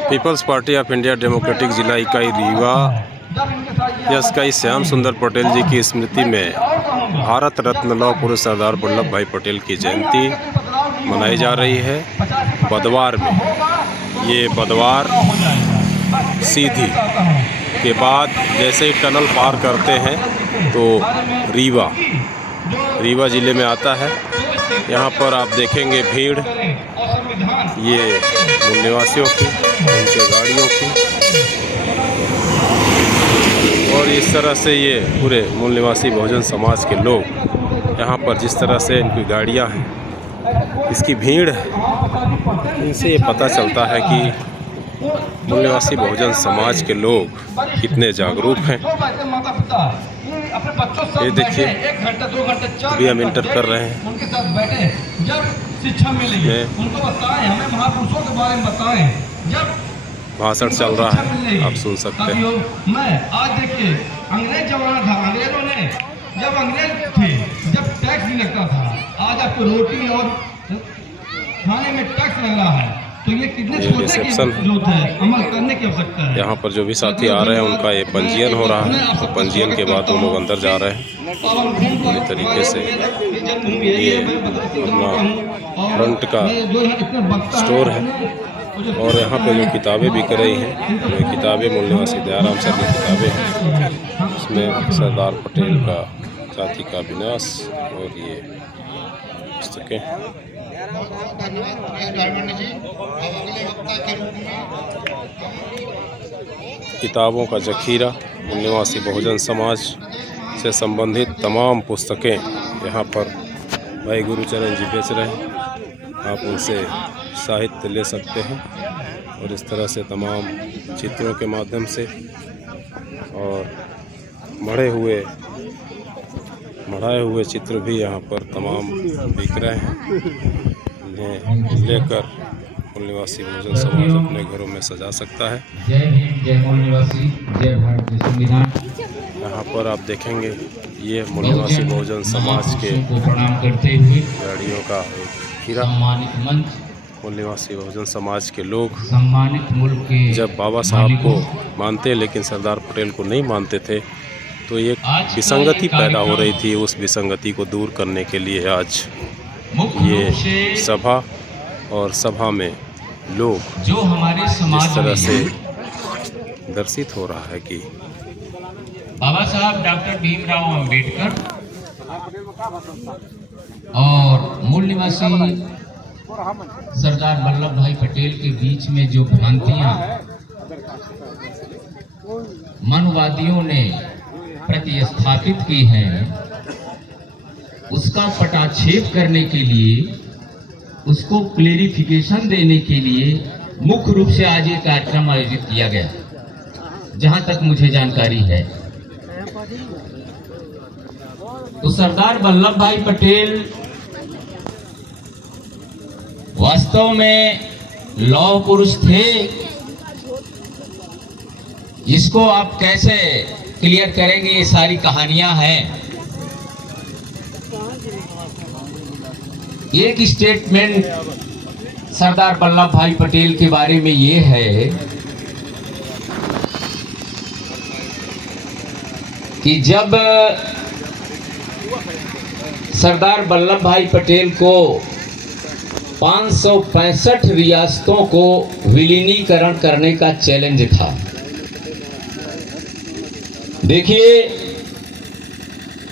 Peoples party of India democratic जिला इकाई Rewa SI Shyam सुंदर पटेल जी की स्मृति में भारत रत्न लौह पुरुष सरदार वल्लभ भाई पटेल की जयंती मनाई जा रही है बदवार में। ये बदवार सीधी के बाद जैसे ही टनल पार करते हैं तो रीवा ज़िले में आता है। यहाँ पर आप देखेंगे भीड़ ये मूल निवासियों की, उनके गाड़ियों की, और इस तरह से ये पूरे मूल निवासी बहुजन समाज के लोग यहाँ पर जिस तरह से इनकी गाड़ियाँ हैं, इसकी भीड़ है, इनसे ये पता चलता है कि मूल निवासी बहुजन समाज के लोग कितने जागरूक हैं। ये देखिए अभी हम इंटर कर रहे हैं, उनके साथ बैठे, जब शिक्षा मिलेगी उनको बताएं, हमें महापुरुषों के बारे में बताएं। जब भाषण चल रहा है, आप सुन सकते हैं। मैं आज देखिए अंग्रेज जमाना था, अंग्रेजों ने जब अंग्रेज थे जब टैक्स नहीं लगता था, आज आपको रोटी और खाने में टैक्स लग रहा है, तो ये कितने सोचने की जरूरत है, अमल करने की आवश्यकता है। यहाँ पर जो भी साथी आ रहे हैं उनका ये पंजीयन हो रहा है, तो पंजीयन के बाद वो लोग अंदर जा रहे हैं। पूरी तरीके से ये अपना फ्रंट का स्टोर है, और यहाँ पे जो किताबें बिक रही हैं वो किताबें मूल निवासी दयाराम सर की किताबें हैं। उसमें सरदार पटेल का जाति का विनाश और ये पुस्तकें। किताबों का जखीरा, मूल निवासी बहुजन समाज से संबंधित तमाम पुस्तकें यहाँ पर भाई गुरुचरण जी बेच रहे हैं। आप उनसे साहित्य ले सकते हैं, और इस तरह से तमाम चित्रों के माध्यम से और मढ़ाए हुए चित्र भी यहाँ पर तमाम बिक रहे हैं। इन्हें लेकर मूल निवासी बहुजन समाज अपने घरों में सजा सकता है। जय हिंद, जय मूल निवासी, जय भारत के संविधान। यहाँ पर आप देखेंगे ये मूल निवासी बहुजन समाज के प्रणाम करते हुए गाड़ियों का हीरा सम्मानित मंच, मूल निवासी बहुजन समाज के लोग सम्मानित मुल्क के जब बाबा साहब को मानते लेकिन सरदार पटेल को नहीं मानते थे, तो ये विसंगति पैदा हो रही थी। उस विसंगति को दूर करने के लिए आज ये सभा और सभा में लोग जो हमारे समाज इस तरह से दर्शित हो रहा है कि बाबा साहब डॉक्टर भीमराव अंबेडकर और मूल निवासी सरदार वल्लभ भाई पटेल के बीच में जो भ्रांतियां मनवादियों ने प्रतिस्थापित की हैं, उसका पटाक्षेप करने के लिए, उसको क्लेरिफिकेशन देने के लिए मुख्य रूप से आज ये कार्यक्रम आयोजित किया गया। जहां तक मुझे जानकारी है तो सरदार वल्लभ भाई पटेल वास्तव में लौह पुरुष थे। इसको आप कैसे क्लियर करेंगे, ये सारी कहानियां हैं। एक स्टेटमेंट सरदार वल्लभ भाई पटेल के बारे में ये है कि जब सरदार वल्लभ भाई पटेल को 565 रियासतों को विलीनीकरण करने का चैलेंज था। देखिए,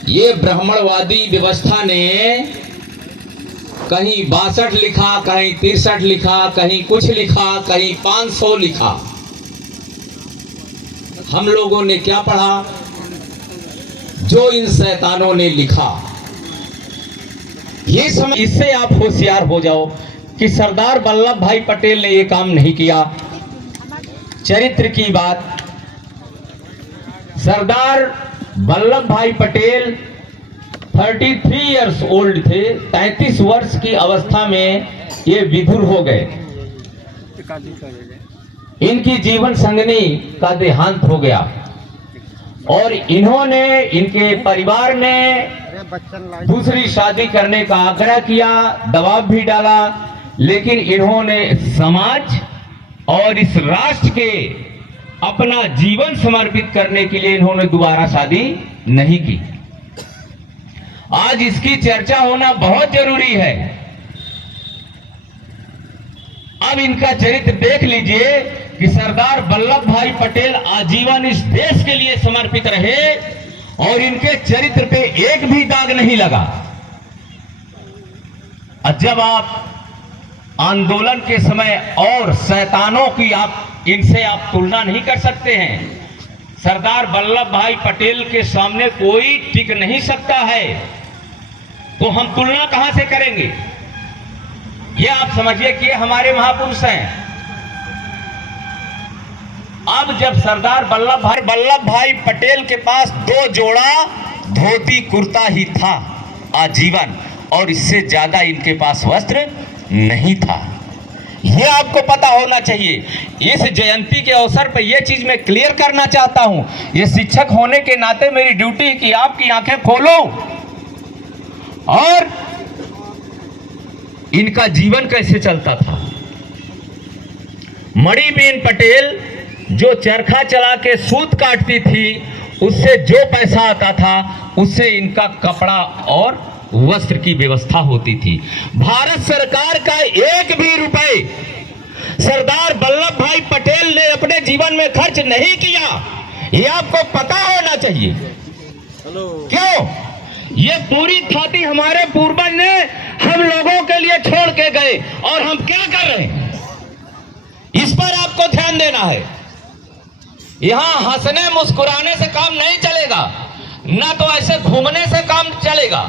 ये ब्राह्मणवादी व्यवस्था ने कहीं 62 लिखा, कहीं 63 लिखा, कहीं कुछ लिखा, कहीं 500 लिखा। हम लोगों ने क्या पढ़ा? जो इन शैतानों ने लिखा। ये समय इससे आप होशियार हो जाओ कि सरदार वल्लभ भाई पटेल ने ये काम नहीं किया। चरित्र की बात, सरदार वल्लभ भाई पटेल 33 इयर्स ओल्ड थे। 33 वर्ष की अवस्था में ये विधुर हो गए। इनकी जीवन संगनी का देहांत हो गया, और इन्होंने, इनके परिवार ने दूसरी शादी करने का आग्रह किया, दबाव भी डाला, लेकिन इन्होंने समाज और इस राष्ट्र के अपना जीवन समर्पित करने के लिए इन्होंने दोबारा शादी नहीं की। आज इसकी चर्चा होना बहुत जरूरी है। अब इनका चरित्र देख लीजिए कि सरदार वल्लभ भाई पटेल आजीवन इस देश के लिए समर्पित रहे और इनके चरित्र पे एक भी दाग नहीं लगा। और जब आप आंदोलन के समय और शैतानों की इनसे आप तुलना नहीं कर सकते हैं। सरदार वल्लभ भाई पटेल के सामने कोई टिक नहीं सकता है, तो हम तुलना कहां से करेंगे? ये आप समझिए कि हमारे महापुरुष हैं। अब जब सरदार वल्लभ भाई पटेल के पास 2 जोड़ा धोती कुर्ता ही था आजीवन, और इससे ज्यादा इनके पास वस्त्र नहीं था। यह आपको पता होना चाहिए। इस जयंती के अवसर पर यह चीज मैं क्लियर करना चाहता हूं। यह शिक्षक होने के नाते मेरी ड्यूटी कि आपकी आंखें खोलो और इनका जीवन कैसे चलता था। मणिबेन पटेल जो चरखा चला के सूत काटती थी, उससे जो पैसा आता था उससे इनका कपड़ा और वस्त्र की व्यवस्था होती थी। भारत सरकार का एक भी रुपए सरदार वल्लभ भाई पटेल ने अपने जीवन में खर्च नहीं किया। यह आपको पता होना चाहिए। क्यों? ये पूरी थाती हमारे पूर्वज ने हम लोगों के लिए छोड़ के गए, और हम क्या कर रहे हैं इस पर आपको ध्यान देना है। यहां हंसने मुस्कुराने से काम नहीं चलेगा, ना तो ऐसे घूमने से काम चलेगा।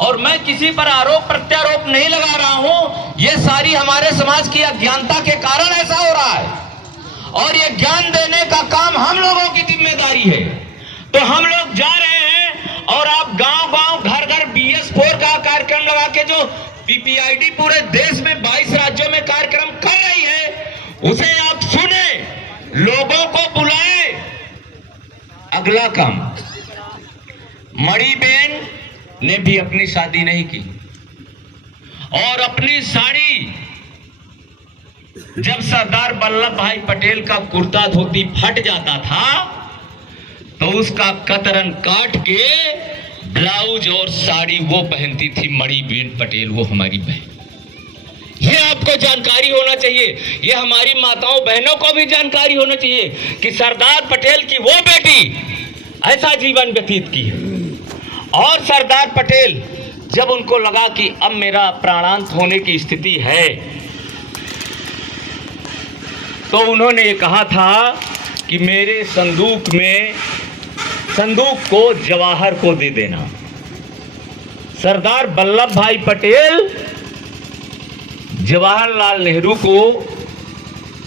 और मैं किसी पर आरोप प्रत्यारोप नहीं लगा रहा हूं। ये सारी हमारे समाज की अज्ञानता के कारण ऐसा हो रहा है, और ये ज्ञान देने का काम हम लोगों की जिम्मेदारी है। तो हम लोग जा रहे हैं, और आप गांव-गांव घर-घर BS4 का कार्यक्रम लगा के जो PPID पूरे देश में 22 राज्यों में कार्यक्रम कर रही है, उसे आप सुने, लोगों को बुलाएं। अगला काम, मणिबेन ने भी अपनी शादी नहीं की, और अपनी साड़ी जब सरदार वल्लभ भाई पटेल का कुर्ता धोती फट जाता था तो उसका कतरन काट के ब्लाउज और साड़ी वो पहनती थी मणिबेन पटेल, वो हमारी बहन। ये आपको जानकारी होना चाहिए, ये हमारी माताओं बहनों को भी जानकारी होना चाहिए कि सरदार पटेल की वो बेटी ऐसा जीवन व्यतीत की है। और सरदार पटेल जब उनको लगा कि अब मेरा प्राणांत होने की स्थिति है, तो उन्होंने ये कहा था कि मेरे संदूक को जवाहर को दे देना। सरदार वल्लभ भाई पटेल जवाहरलाल नेहरू को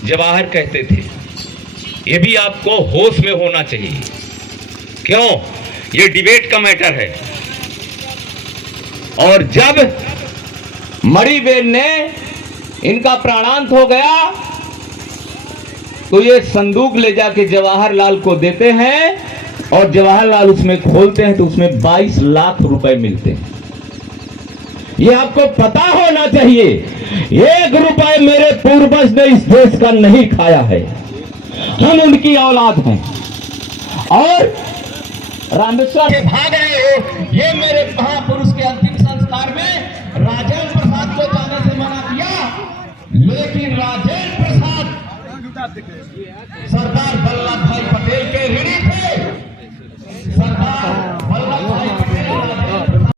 जवाहर कहते थे। ये भी आपको होश में होना चाहिए। क्यों? ये डिबेट का मैटर है। और जब मणिबेन ने इनका प्राणांत हो गया तो ये संदूक ले जाके जवाहरलाल को देते हैं, और जवाहरलाल उसमें खोलते हैं तो उसमें 22 लाख रुपए मिलते हैं। ये आपको पता होना चाहिए, 1 रुपए मेरे पूर्वज ने इस देश का नहीं खाया है। हम उनकी औलाद हैं। और रामेश्वर के भाग रहे हो, ये मेरे महापुरुष के अंतिम संस्कार में राजेंद्र प्रसाद को जाने से मना किया, लेकिन राजेंद्र प्रसाद सरदार